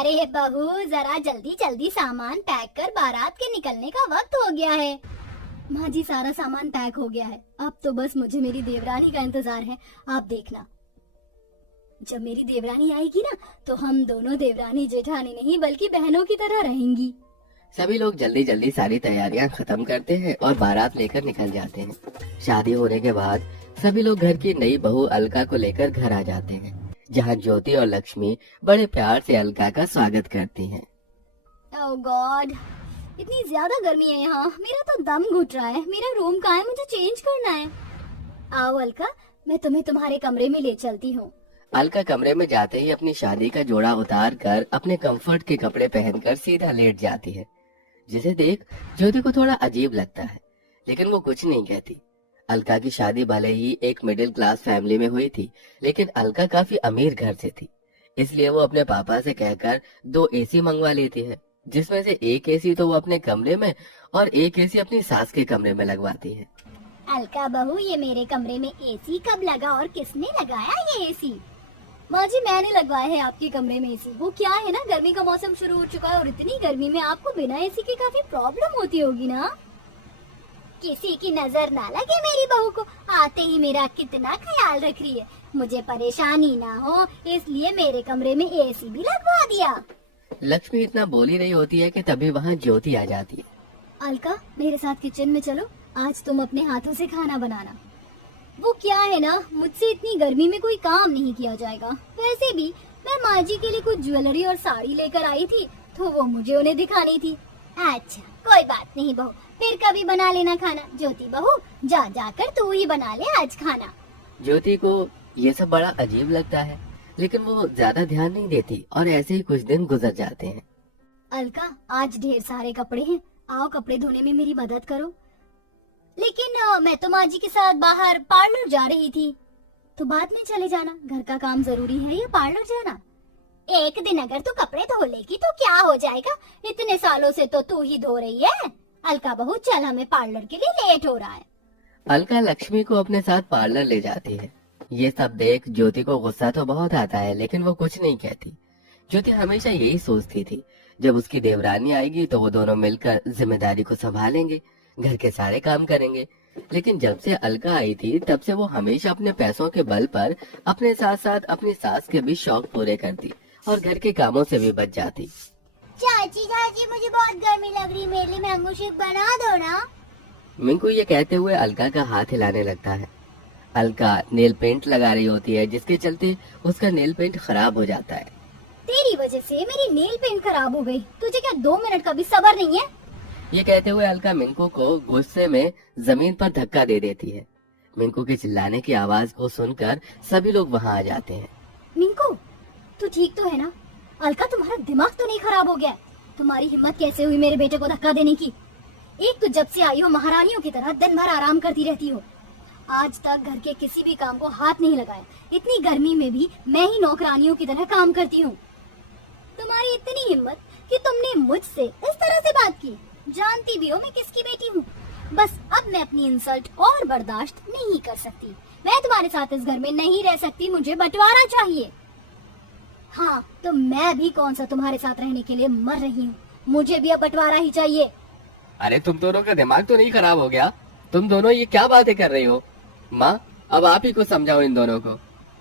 अरे बहू, जरा जल्दी जल्दी सामान पैक कर, बारात के निकलने का वक्त हो गया है। माँ जी, सारा सामान पैक हो गया है, अब तो बस मुझे मेरी देवरानी का इंतजार है। आप देखना, जब मेरी देवरानी आएगी ना, तो हम दोनों देवरानी जेठानी नहीं बल्कि बहनों की तरह रहेंगी। सभी लोग जल्दी जल्दी सारी तैयारियां खत्म करते हैं और बारात लेकर निकल जाते हैं। शादी होने के बाद सभी लोग घर की नई बहू अलका को लेकर घर आ जाते हैं, जहां ज्योति और लक्ष्मी बड़े प्यार से अलका का स्वागत करती हैं। ओह गॉड, इतनी ज्यादा गर्मी है यहाँ, मेरा तो दम घुट रहा है। मेरा रूम कहाँ है? मुझे चेंज करना है। आओ अलका, मैं तुम्हें तुम्हारे कमरे में ले चलती हूँ। अलका कमरे में जाते ही अपनी शादी का जोड़ा उतार कर अपने कंफर्ट के कपड़े पहनकर सीधा लेट जाती है, जिसे देख ज्योति को थोड़ा अजीब लगता है, लेकिन वो कुछ नहीं कहती। अलका की शादी भले ही एक मिडिल क्लास फैमिली में हुई थी, लेकिन अलका काफी अमीर घर से थी, इसलिए वो अपने पापा से कहकर 2 एसी मंगवा लेती है, जिसमें से एक एसी तो वो अपने कमरे में और एक एसी अपनी सास के कमरे में लगवाती है। अलका बहू, ये मेरे कमरे में एसी कब लगा और किसने लगाया ये एसी? माँ जी, मैंने लगवाया है आपके कमरे में एसी। वो क्या है ना, गर्मी का मौसम शुरू हो चुका है और इतनी गर्मी में आपको बिना एसी के काफी प्रॉब्लम होती होगी ना। किसी की नजर ना लगे मेरी बहू को, आते ही मेरा कितना ख्याल रख रही है। मुझे परेशानी ना हो इसलिए मेरे कमरे में एसी भी लगवा दिया। लक्ष्मी इतना बोल ही रही होती है कि तभी वहाँ ज्योति आ जाती है। अलका, मेरे साथ किचन में चलो, आज तुम अपने हाथों से खाना बनाना। वो क्या है ना, मुझसे इतनी गर्मी में कोई काम नहीं किया जाएगा। वैसे भी मैं माँ जी के लिए कुछ ज्वेलरी और साड़ी लेकर आई थी, तो वो मुझे उन्हें दिखानी थी। अच्छा, कोई बात नहीं बहू, फिर कभी बना लेना खाना। ज्योति बहू, जा जाकर तू ही बना ले आज खाना। ज्योति को ये सब बड़ा अजीब लगता है, लेकिन वो ज्यादा ध्यान नहीं देती और ऐसे ही कुछ दिन गुजर जाते हैं। अलका, आज ढेर सारे कपड़े हैं, आओ कपड़े धोने में मेरी मदद करो। लेकिन मैं तो माँ जी के साथ बाहर पार्लर जा रही थी। तो बाद में चले जाना, घर का काम जरूरी है या पार्लर जाना? एक दिन अगर तू कपड़े धो लेगी तो क्या हो जाएगा, इतने सालों से तो तू ही धो रही है। अलका बहू, चल, हमें पार्लर के लिए लेट हो रहा है। अलका लक्ष्मी को अपने साथ पार्लर ले जाती है। ये सब देख ज्योति को गुस्सा तो बहुत आता है, लेकिन वो कुछ नहीं कहती। ज्योति हमेशा यही सोचती थी, जब उसकी देवरानी आएगी तो वो दोनों मिलकर जिम्मेदारी को संभालेंगे, घर के सारे काम करेंगे। लेकिन जब से अलका आई थी, तब से वो हमेशा अपने पैसों के बल पर अपने साथ साथ अपनी सास के भी शौक पूरे करती और घर के कामों से भी बच जाती। चाची चाची, मुझे बहुत गर्मी लग रही, मेरे लिए मैंगो शेक बना दो ना। मिंकू ये कहते हुए अलका का हाथ हिलाने लगता है। अलका नेल पेंट लगा रही होती है, जिसके चलते उसका नेल पेंट खराब हो जाता है। तेरी वजह से मेरी नेल पेंट खराब हो गई, तुझे क्या 2 मिनट का भी सब्र नहीं है? ये कहते हुए अलका मिंकू को गुस्से में जमीन पर धक्का दे देती है। मिंकू के चिल्लाने की आवाज को सुनकर सभी लोग वहाँ आ जाते हैं। मिंकू, तू ठीक तो है ना? अलका, तुम्हारा दिमाग तो नहीं खराब हो गया? तुम्हारी हिम्मत कैसे हुई मेरे बेटे को धक्का देने की? एक तो जब से आई हो महारानियों की तरह दिन भर आराम करती रहती हो, आज तक घर के किसी भी काम को हाथ नहीं लगाया। इतनी गर्मी में भी मैं ही नौकरानियों की तरह काम करती हूँ। तुम्हारी इतनी हिम्मत कि तुमने मुझसे इस तरह से बात की। जानती भी हो मैं किसकी बेटी हूँ। बस अब मैं अपनी इंसल्ट और बर्दाश्त नहीं कर सकती। मैं तुम्हारे साथ इस घर में नहीं रह सकती, मुझे बंटवारा चाहिए। हाँ, तो मैं भी कौन सा तुम्हारे साथ रहने के लिए मर रही हूँ, मुझे भी अब बंटवारा ही चाहिए। अरे तुम दोनों का दिमाग तो नहीं खराब हो गया? तुम दोनों ये क्या बातें कर रही हो? माँ, अब आप ही को समझाओ इन दोनों को।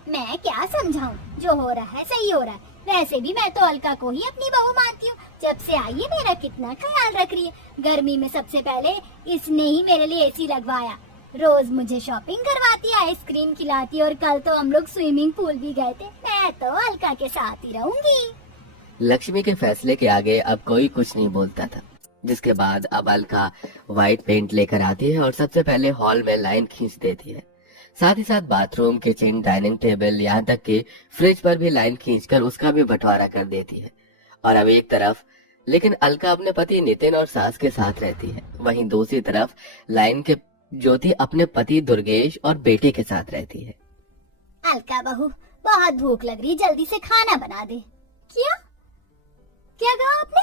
मैं क्या समझाऊं, जो हो रहा है सही हो रहा है। वैसे भी मैं तो अलका को ही अपनी बहू मानती हूँ। जब से आई है मेरा कितना ख्याल रख रही है। गर्मी में सबसे पहले इसने ही मेरे लिए एसी लगवाया, रोज मुझे शॉपिंग करवाती, आइसक्रीम खिलाती और कल तो हम लोग स्विमिंग पूल भी गए थे। मैं तो अलका के साथ ही रहूंगी। लक्ष्मी के फैसले के आगे अब कोई कुछ नहीं बोलता था, जिसके बाद अब अलका व्हाइट पेंट लेकर आती है और सबसे पहले हॉल में लाइन खींच देती है। साथ ही साथ बाथरूम, किचन, डाइनिंग टेबल, यहाँ तक कि फ्रिज पर भी लाइन खींचकर उसका भी बंटवारा कर देती है। और अब एक तरफ लेकिन अलका अपने पति नितिन और सास के साथ रहती है, वहीं दूसरी तरफ लाइन के ज्योति अपने पति दुर्गेश और बेटे के साथ रहती है। अलका बहू, बहुत भूख लग रही, जल्दी से खाना बना दे। क्या क्या कहा आपने?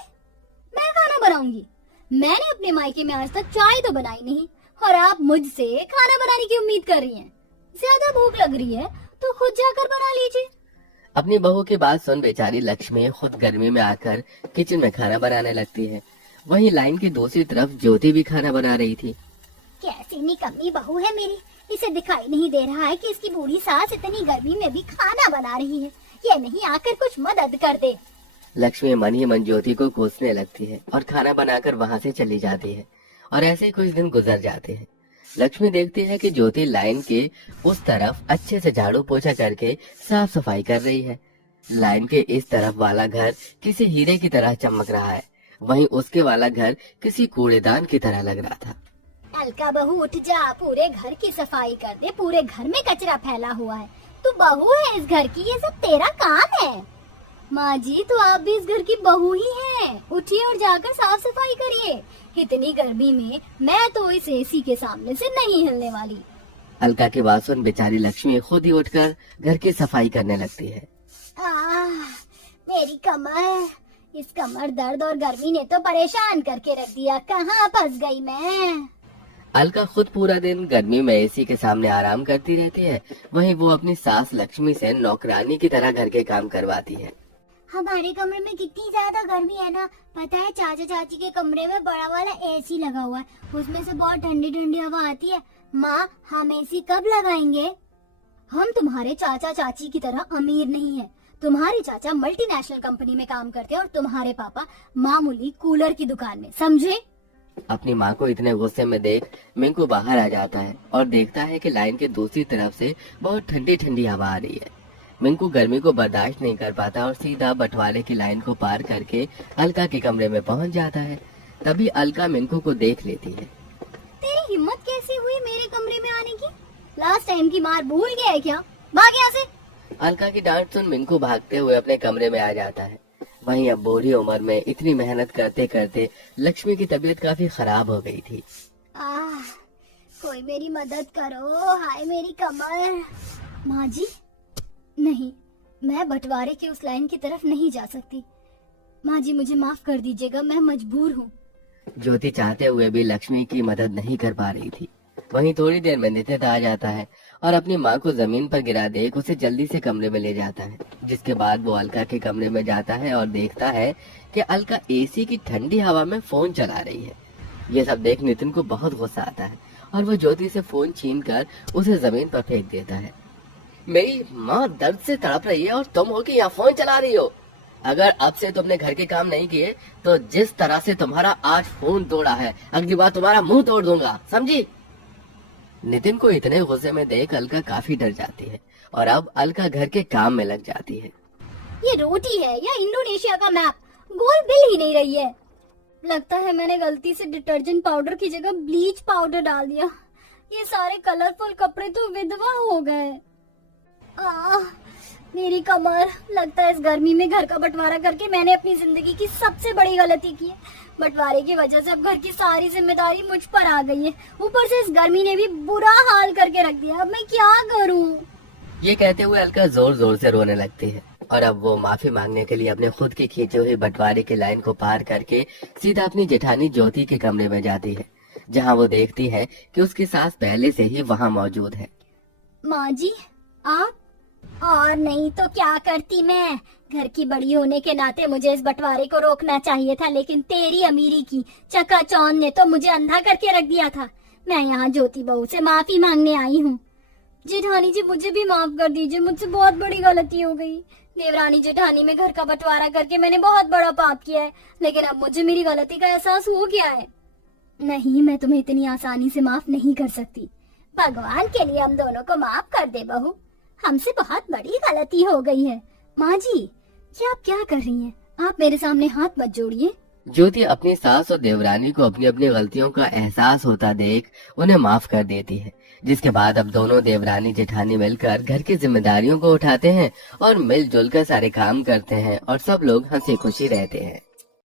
मैं खाना बनाऊंगी? मैंने अपने मायके में आज तक चाय तो बनाई नहीं, और आप मुझसे खाना बनाने की उम्मीद कर रही हैं। ज्यादा भूख लग रही है तो खुद जाकर बना लीजिए। अपनी बहू की बात सुन बेचारी लक्ष्मी खुद गर्मी में आकर किचन में खाना बनाने लगती है। वहीं लाइन की दूसरी तरफ ज्योति भी खाना बना रही थी। कैसी निकम्मी बहू है मेरी, इसे दिखाई नहीं दे रहा है कि इसकी बूढ़ी सास इतनी गर्मी में भी खाना बना रही है। ये नहीं आकर कुछ मदद कर दे। लक्ष्मी मन ही मन ज्योति को कोसने लगती है और खाना बनाकर वहाँ से चली जाती है। और ऐसे ही कुछ दिन गुजर जाते हैं। लक्ष्मी देखती है कि ज्योति लाइन के उस तरफ अच्छे से झाड़ू पोछा करके साफ सफाई कर रही है। लाइन के इस तरफ वाला घर किसी हीरे की तरह चमक रहा है, वहीं उसके वाला घर किसी कूड़ेदान की तरह लग रहा था। अलका बहू उठ जा, पूरे घर की सफाई कर दे, पूरे घर में कचरा फैला हुआ है। तू बहू है इस घर की, ये सब तेरा काम है। माँ जी, तो आप भी इस घर की बहू ही हैं। उठिए और जाकर साफ सफाई करिए। इतनी गर्मी में मैं तो इस एसी के सामने से नहीं हिलने वाली। अलका की बात सुन बेचारी लक्ष्मी खुद ही उठकर घर की सफाई करने लगती है। मेरी कमर, इस कमर दर्द और गर्मी ने तो परेशान करके रख दिया। कहाँ फंस गई मैं। अलका खुद पूरा दिन गर्मी में एसी के सामने आराम करती रहती है, वहीं वो अपनी सास लक्ष्मी से नौकरानी की तरह घर के काम करवाती है। हमारे कमरे में कितनी ज्यादा गर्मी है ना। पता है, चाचा चाची के कमरे में बड़ा वाला एसी लगा हुआ है, उसमें से बहुत ठंडी ठंडी हवा आती है। माँ, हम एसी कब लगाएंगे? हम तुम्हारे चाचा चाची की तरह अमीर नहीं है। तुम्हारे चाचा मल्टीनेशनल कंपनी में काम करते हैं और तुम्हारे पापा मामूली कूलर की दुकान में, समझे? अपनी माँ को इतने गुस्से में देख मिंकू बाहर आ जाता है और देखता है कि लाइन के दूसरी तरफ से बहुत ठंडी ठंडी हवा आ रही है। मिंकू गर्मी को बर्दाश्त नहीं कर पाता और सीधा बंटवारे की लाइन को पार करके अलका के कमरे में पहुंच जाता है। तभी अलका मिंकू को देख लेती है। तेरी हिम्मत कैसे हुई मेरे कमरे में आने की? लास्ट टाइम की मार भूल गया है क्या? भाग यहाँ से। अलका की डांट सुन मिंकू भागते हुए अपने कमरे में आ जाता है। वहीं अब बूढ़ी उम्र में इतनी मेहनत करते करते लक्ष्मी की तबीयत काफी खराब हो गई थी। कोई मेरी मदद करो, हाय मेरी कमर। माँ जी, नहीं, मैं बंटवारे की उस लाइन की तरफ नहीं जा सकती। माँ जी, मुझे माफ कर दीजिएगा, मैं मजबूर हूँ। ज्योति चाहते हुए भी लक्ष्मी की मदद नहीं कर पा रही थी। वहीं थोड़ी देर में नितिन आ जाता है और अपनी माँ को जमीन पर गिरा देख उसे जल्दी से कमरे में ले जाता है। जिसके बाद वो अलका के कमरे में जाता है और देखता है कि अलका एसी की ठंडी हवा में फोन चला रही है। ये सब देख नितिन को बहुत गुस्सा आता है और वो ज्योति से फोन छीनकर उसे जमीन पर फेंक देता है। मेरी माँ दर्द से तड़प रही है और तुम हो कि यहाँ फोन चला रही हो। अगर अब से तुमने घर के काम नहीं किए तो जिस तरह से तुम्हारा आज फोन तोड़ा है, अगली बार तुम्हारा मुंह तोड़ दूंगा, समझी? नितिन को इतने गुस्से में देख अलका काफी डर जाती है और अब अलका घर के काम में लग जाती है। ये रोटी है या इंडोनेशिया का मैप? गोल बिल ही नहीं रही है। लगता है मैंने गलती से डिटर्जेंट पाउडर की जगह ब्लीच पाउडर डाल दिया। ये सारे कलरफुल कपड़े तो विधवा हो गए। मेरी कमर, लगता है इस गर्मी में घर का बंटवारा करके मैंने अपनी जिंदगी की सबसे बड़ी गलती की है। बंटवारे की वजह से अब घर की सारी जिम्मेदारी मुझ पर आ गई है। ऊपर से इस गर्मी ने भी बुरा हाल करके रख दिया। अब मैं क्या करूं? ये कहते हुए अलका जोर जोर से रोने लगती है और अब वो माफी मांगने के लिए अपने खुद की खींचे हुए बंटवारे की लाइन को पार करके सीधा अपनी जेठानी ज्योति के कमरे में जाती है, जहाँ वो देखती है कि उसकी सास पहले से ही वहाँ मौजूद है। माँ जी, आप? और नहीं तो क्या करती मैं? घर की बड़ी होने के नाते मुझे इस बंटवारे को रोकना चाहिए था, लेकिन तेरी अमीरी की चकाचौंध ने तो मुझे अंधा करके रख दिया था। मैं यहाँ ज्योति बहू से माफी मांगने आई हूँ। जेठानी जी, मुझे भी माफ कर दीजिए, मुझसे बहुत बड़ी गलती हो गई। देवरानी जेठानी में घर का बंटवारा करके मैंने बहुत बड़ा पाप किया है, लेकिन अब मुझे मेरी गलती का एहसास हो गया है। नहीं, मैं तुम्हें इतनी आसानी से माफ नहीं कर सकती। भगवान के लिए हम दोनों को माफ कर दे बहू, हमसे बहुत बड़ी गलती हो गई है। माँ जी, ये आप क्या कर रही हैं? आप मेरे सामने हाथ मत जोड़िए। ज्योति अपनी सास और देवरानी को अपनी अपनी गलतियों का एहसास होता देख उन्हें माफ कर देती है। जिसके बाद अब दोनों देवरानी जेठानी मिलकर घर की जिम्मेदारियों को उठाते हैं और मिलजुल कर सारे काम करते हैं और सब लोग हंसी खुशी रहते हैं।